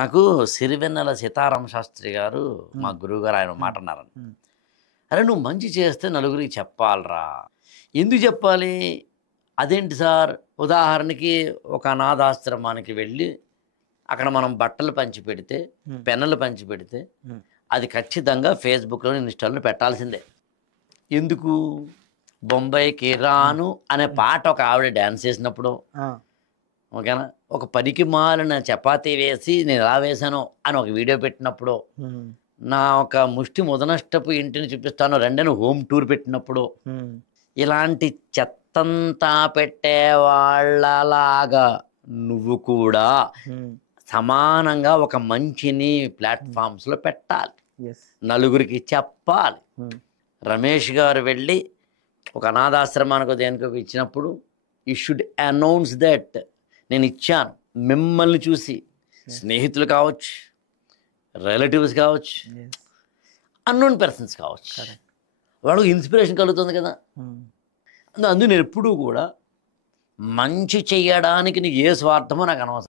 నాకు సిరివెన్నెల సీతారామ శాస్త్రి గారు మా గురువుగారు ఆయన మాట అన్నారు. అరే నువ్వు మంచి చేస్తే నలుగురికి చెప్పాలరా. ఎందుకు చెప్పాలి? అదేంటి సార్? ఉదాహరణకి ఒక అనాథాశ్రమానికి వెళ్ళి అక్కడ మనం బట్టలు పంచి పెడితే, పెన్నులు పంచి పెడితే అది ఖచ్చితంగా ఫేస్బుక్లో ఇన్స్టాల్లో పెట్టాల్సిందే. ఎందుకు? బొంబాయికి రాను అనే పాట ఒక ఆవిడ డ్యాన్స్ చేసినప్పుడు, ఓకేనా, ఒక పనికి మాలిన చపాతీ వేసి నేను ఎలా వేశాను అని ఒక వీడియో పెట్టినప్పుడు, నా ఒక ముష్టి ముదనష్టపు ఇంటిని చూపిస్తాను రెండని హోమ్ టూర్ పెట్టినప్పుడు, ఇలాంటి చెత్తంతా పెట్టే వాళ్ళలాగా నువ్వు కూడా సమానంగా ఒక మంచిని ప్లాట్ఫామ్స్లో పెట్టాలి, నలుగురికి చెప్పాలి. రమేష్ గారు వెళ్ళి ఒక అనాథాశ్రమానికి దేనికో ఇచ్చినప్పుడు యూ షుడ్ అనౌన్స్ దట్ నేను ఇచ్చాను. మిమ్మల్ని చూసి స్నేహితులు కావచ్చు, రిలేటివ్స్ కావచ్చు, అన్నోన్ పర్సన్స్ కావచ్చు, వాళ్ళకు ఇన్స్పిరేషన్ కలుగుతుంది కదా. అందుకు నేను ఎప్పుడూ కూడా మంచి చెయ్యడానికి నీకు ఏ స్వార్థమో నాకు అనవసరం.